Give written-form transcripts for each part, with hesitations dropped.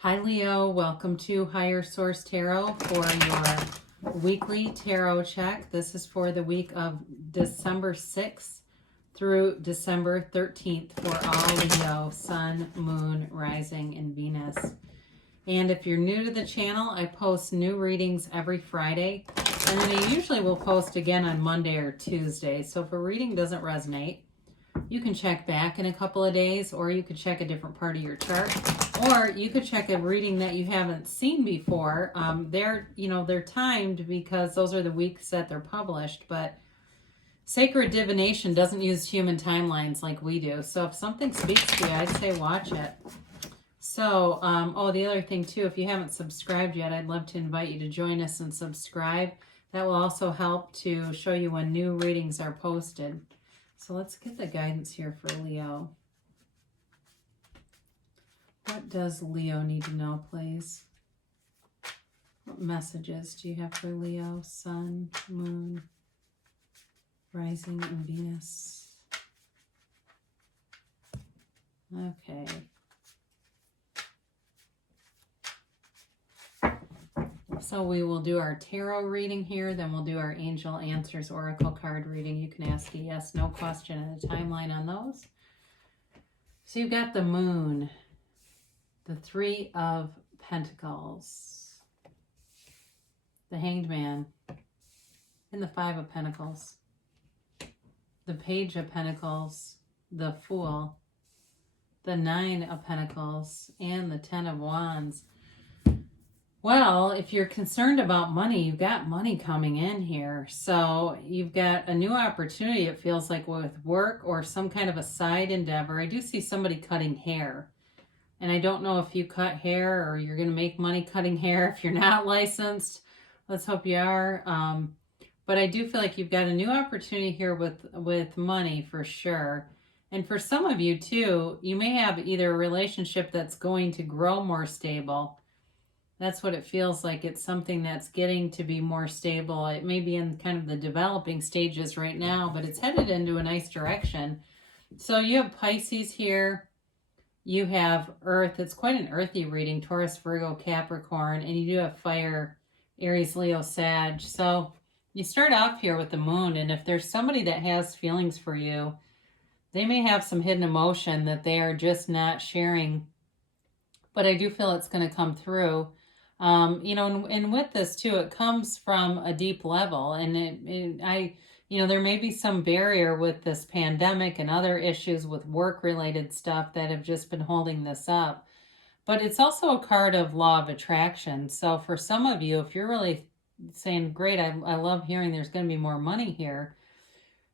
Hi Leo, welcome to Higher Source Tarot for your weekly tarot check. This is for the week of December 6th through December 13th for all Leo, Sun, Moon, Rising, and Venus. And if you're new to the channel, I post new readings every Friday, and then I usually will post again on Monday or Tuesday. So if a reading doesn't resonate, you can check back in a couple of days, or you could check a different part of your chart, or you could check a reading that you haven't seen before. They're timed because those are the weeks that they're published, but Sacred Divination doesn't use human timelines like we do. So if something speaks to you, I'd say watch it. So, the other thing too, if you haven't subscribed yet, I'd love to invite you to join us and subscribe. That will also help to show you when new readings are posted. So let's get the guidance here for Leo. What does Leo need to know, please? What messages do you have for Leo, Sun, Moon, Rising, and Venus? Okay. So we will do our tarot reading here, then we'll do our Angel Answers Oracle card reading. You can ask a yes, no question and a timeline on those. So you've got the Moon, the Three of Pentacles, the Hanged Man, and the Five of Pentacles, the Page of Pentacles, the Fool, the Nine of Pentacles, and the Ten of Wands. Well, if you're concerned about money, you've got money coming in here. So you've got a new opportunity, it feels like, with work or some kind of a side endeavor. I do see somebody cutting hair. And I don't know if you cut hair or you're going to make money cutting hair if you're not licensed. Let's hope you are. But I do feel like you've got a new opportunity here with money for sure. And for some of you too, you may have either a relationship that's going to grow more stable. That's what it feels like. It's something that's getting to be more stable. It may be in kind of the developing stages right now, but it's headed into a nice direction. So you have Pisces here. You have Earth. It's quite an earthy reading. Taurus, Virgo, Capricorn. And you do have Fire, Aries, Leo, Sag. So you start off here with the Moon. And if there's somebody that has feelings for you, they may have some hidden emotion that they are just not sharing. But I do feel it's going to come through. And with this too, it comes from a deep level, and there may be some barrier with this pandemic and other issues with work-related stuff that have just been holding this up. But it's also a card of law of attraction. So for some of you, if you're really saying, great, I love hearing there's going to be more money here,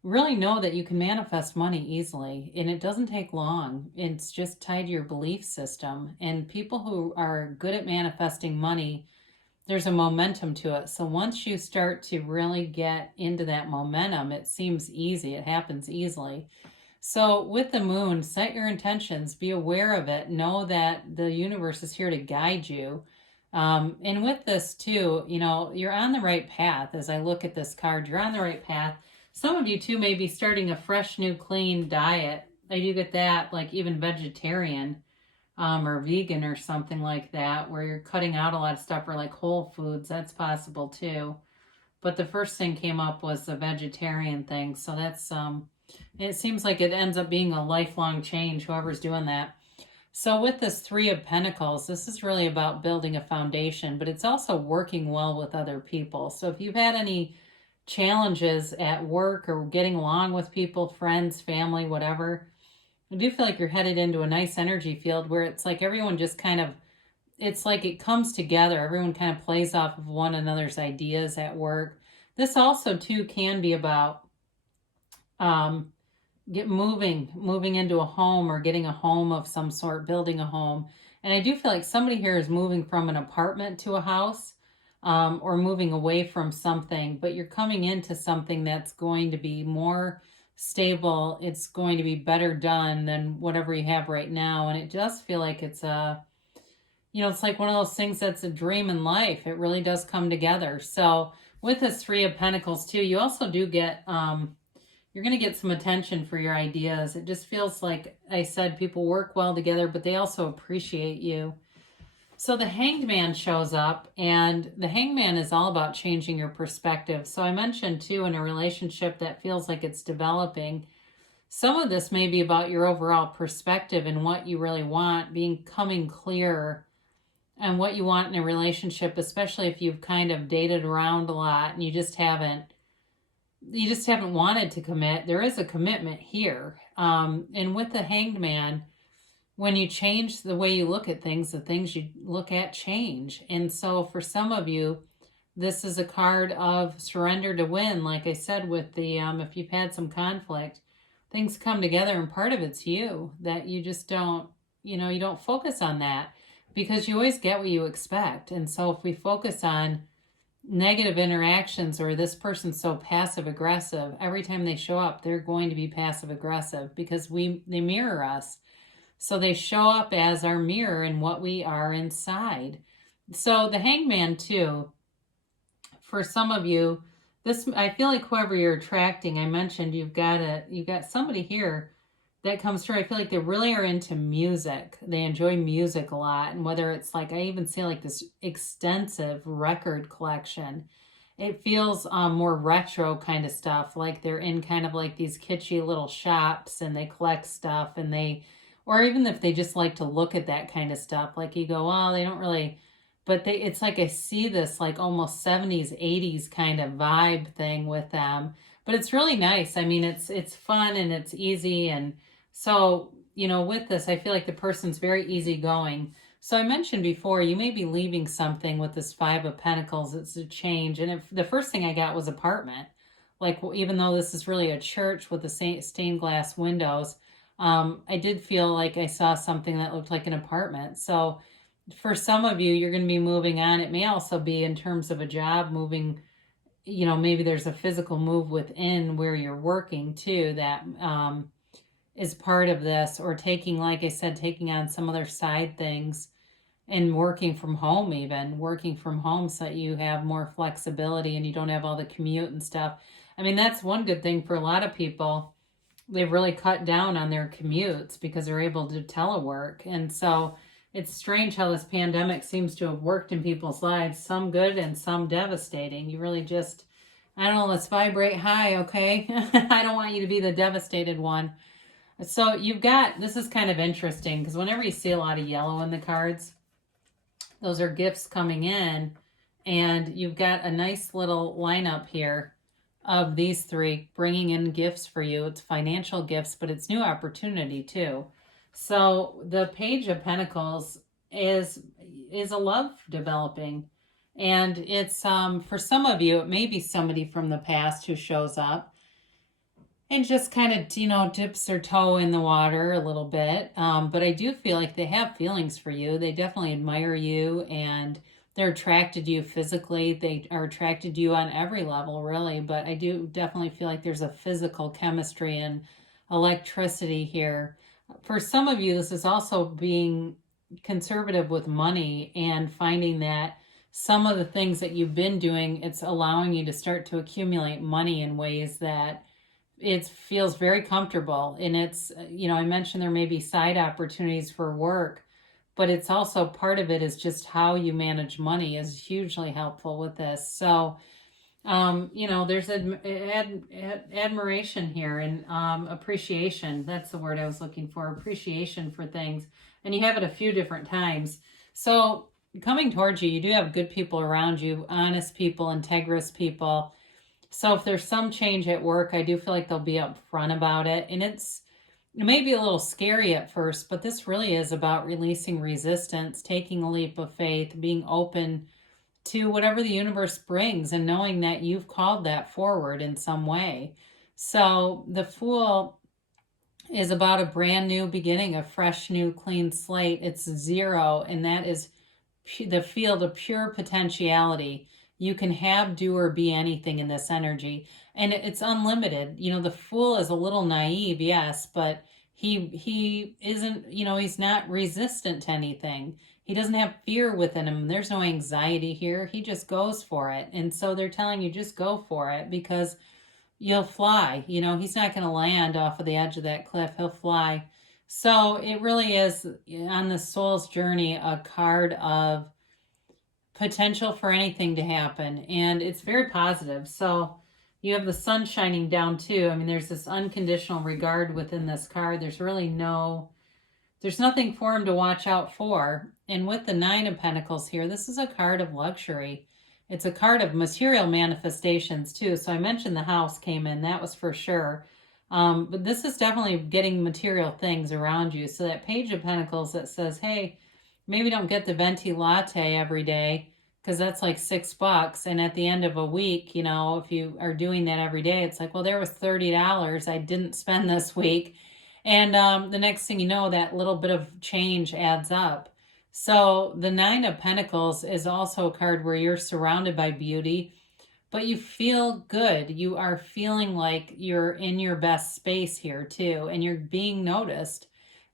really know that you can manifest money easily, and it doesn't take long. It's just tied to your belief system. And people who are good at manifesting money, there's a momentum to it. So once you start to really get into that momentum, it seems easy. It happens easily. So with the Moon, set your intentions, be aware of it, know that the universe is here to guide you. And with this too, you're on the right path. As I look at this card, you're on the right path. Some of you too may be starting a fresh, new, clean diet. I do get that, like even vegetarian or vegan or something like that, where you're cutting out a lot of stuff, or like whole foods. That's possible too. But the first thing came up was the vegetarian thing. So that's, it seems like it ends up being a lifelong change, whoever's doing that. So with this Three of Pentacles, this is really about building a foundation, but it's also working well with other people. So if you've had any challenges at work or getting along with people, friends, family, whatever, I do feel like you're headed into a nice energy field where it's like everyone just kind of, it's like it comes together. Everyone kind of plays off of one another's ideas at work. This also too can be about moving into a home, or getting a home of some sort, building a home. And I do feel like somebody here is moving from an apartment to a house. Or moving away from something, but you're coming into something that's going to be more stable. It's going to be better done than whatever you have right now. And it does feel like it's it's like one of those things that's a dream in life. It really does come together. So with this Three of Pentacles too, you also do get, you're going to get some attention for your ideas. It just feels like I said, people work well together, but they also appreciate you. So the Hanged Man shows up, and the Hanged Man is all about changing your perspective. So I mentioned too, in a relationship that feels like it's developing, some of this may be about your overall perspective and what you really want, becoming clearer on what you want in a relationship, especially if you've kind of dated around a lot and you just haven't wanted to commit. There is a commitment here. And with the Hanged Man, when you change the way you look at things, the things you look at change. And so for some of you, this is a card of surrender to win. Like I said, with the, if you've had some conflict, things come together, and part of it's you, that you just don't, you don't focus on that because you always get what you expect. And so if we focus on negative interactions, or this person's so passive aggressive, every time they show up, they're going to be passive aggressive because they mirror us. So they show up as our mirror in what we are inside. So the Hanged Man too, for some of you, this, I feel like whoever you're attracting, I mentioned you've got somebody here that comes through. I feel like they really are into music. They enjoy music a lot. And whether it's like, I even see like this extensive record collection. It feels more retro kind of stuff. Like they're in kind of like these kitschy little shops and they collect stuff, and or even if they just like to look at that kind of stuff, like you go, oh, they don't really, but it's like I see this like almost 70s, 80s kind of vibe thing with them. But it's really nice. I mean, it's fun and it's easy. And so, with this, I feel like the person's very easygoing. So I mentioned before, you may be leaving something with this Five of Pentacles. It's a change. And if the first thing I got was apartment, like even though this is really a church with the stained glass windows, I did feel like I saw something that looked like an apartment. So for some of you, you're going to be moving on. It may also be in terms of a job moving, maybe there's a physical move within where you're working too that is part of this, or taking, like I said, taking on some other side things and working from home so that you have more flexibility and you don't have all the commute and stuff. I mean, that's one good thing for a lot of people. They've really cut down on their commutes because they're able to telework. And so it's strange how this pandemic seems to have worked in people's lives, some good and some devastating. You really just, I don't know, let's vibrate high, okay? I don't want you to be the devastated one. So this is kind of interesting because whenever you see a lot of yellow in the cards, those are gifts coming in, and you've got a nice little lineup here of these three bringing in gifts for you. It's financial gifts, but it's new opportunity too. So the Page of Pentacles is a love developing, and it's for some of you, it may be somebody from the past who shows up and just kind of, dips their toe in the water a little bit. But I do feel like they have feelings for you. They definitely admire you, and they're attracted to you physically. They are attracted to you on every level, really. But I do definitely feel like there's a physical chemistry and electricity here. For some of you, this is also being conservative with money and finding that some of the things that you've been doing, it's allowing you to start to accumulate money in ways that it feels very comfortable. And it's, I mentioned there may be side opportunities for work, but it's also part of it is just how you manage money is hugely helpful with this. So, there's admiration here and appreciation. That's the word I was looking for, appreciation for things. And you have it a few different times. So coming towards you, you do have good people around you, honest people, integrous people. So if there's some change at work, I do feel like they'll be upfront about it. And it may be a little scary at first, but this really is about releasing resistance, taking a leap of faith, being open to whatever the universe brings, and knowing that you've called that forward in some way. So the Fool is about a brand new beginning, a fresh, new, clean slate. It's 0, and that is the field of pure potentiality. You can have, do, or be anything in this energy, and it's unlimited. The Fool is a little naive, yes, but he isn't, he's not resistant to anything. He doesn't have fear within him. There's no anxiety here. He just goes for it. And so they're telling you, just go for it because you'll fly. He's not going to land off of the edge of that cliff. He'll fly. So it really is, on the soul's journey, a card of potential for anything to happen. And it's very positive. So you have the sun shining down too. I mean, there's this unconditional regard within this card. There's nothing for him to watch out for. And with the Nine of Pentacles here, this is a card of luxury. It's a card of material manifestations too. So I mentioned the house came in, that was for sure. But this is definitely getting material things around you. So that Page of Pentacles that says, hey, maybe don't get the venti latte every day because that's like $6. And at the end of a week, you know, if you are doing that every day, it's like, well, there was $30 I didn't spend this week. And the next thing you know, that little bit of change adds up. So the Nine of Pentacles is also a card where you're surrounded by beauty, but you feel good. You are feeling like you're in your best space here too, and you're being noticed.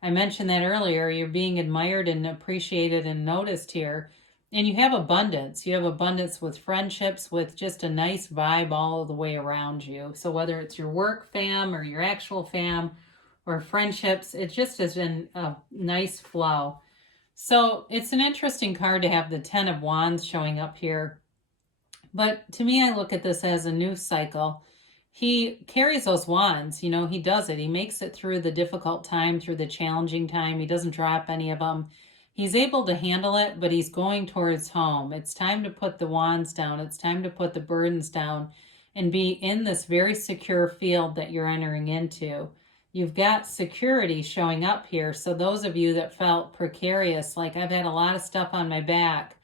I mentioned that earlier. You're being admired and appreciated and noticed here. And you have abundance. You have abundance with friendships, with just a nice vibe all the way around you. So whether it's your work fam or your actual fam or friendships, it just has been a nice flow. So it's an interesting card to have the Ten of Wands showing up here. But to me, I look at this as a new cycle. He carries those wands, you know, he does it. He makes it through the difficult time, through the challenging time. He doesn't drop any of them. He's able to handle it, but he's going towards home. It's time to put the wands down. It's time to put the burdens down and be in this very secure field that you're entering into. You've got security showing up here. So those of you that felt precarious, like I've had a lot of stuff on my back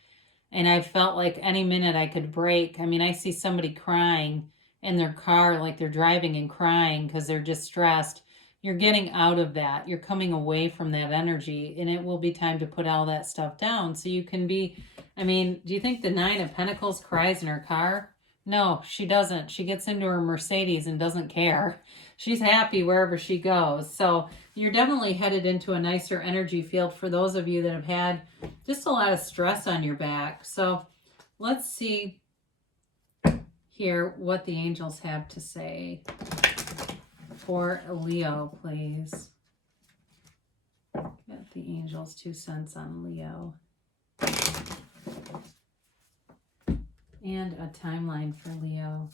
and I felt like any minute I could break. I mean, I see somebody crying in their car, like they're driving and crying because they're just stressed. You're getting out of that. You're coming away from that energy, and it will be time to put all that stuff down so you can be, I mean, do you think the Nine of Pentacles cries in her car? No, she doesn't. She gets into her Mercedes and doesn't care. She's happy wherever she goes. So you're definitely headed into a nicer energy field for those of you that have had just a lot of stress on your back. So let's see here what the angels have to say for Leo, please. Get the angels 2 cents on Leo. And a timeline for Leo.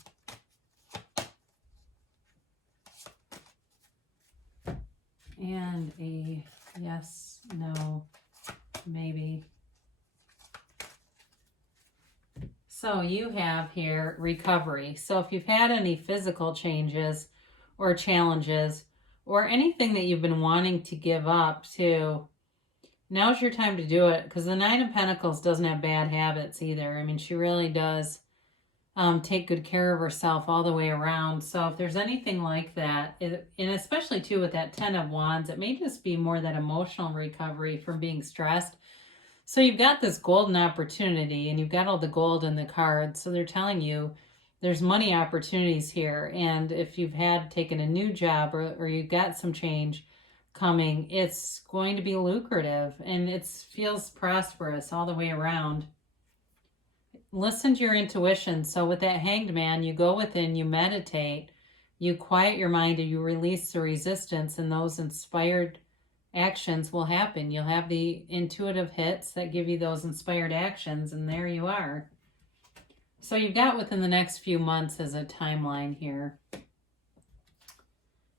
And a yes, no, maybe. So you have here recovery. So if you've had any physical changes or challenges or anything that you've been wanting to give up to, now's your time to do it, because the Nine of Pentacles doesn't have bad habits either. I mean, she really does take good care of herself all the way around. So if there's anything like that, and especially too with that Ten of Wands, it may just be more that emotional recovery from being stressed. So you've got this golden opportunity and you've got all the gold in the cards. So they're telling you there's money opportunities here. And if you've had taken a new job or you've got some change coming, it's going to be lucrative and it feels prosperous all the way around. Listen to your intuition. So with that Hanged Man, you go within, you meditate, you quiet your mind, and you release the resistance, and those inspired actions will happen. You'll have the intuitive hits that give you those inspired actions, and there you are. So you've got within the next few months as a timeline here.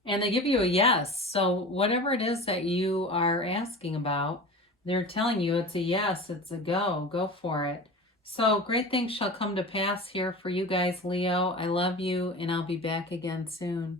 And they give you a yes. So whatever it is that you are asking about, they're telling you it's a yes, it's a go. Go for it. So great things shall come to pass here for you guys, Leo. I love you, and I'll be back again soon.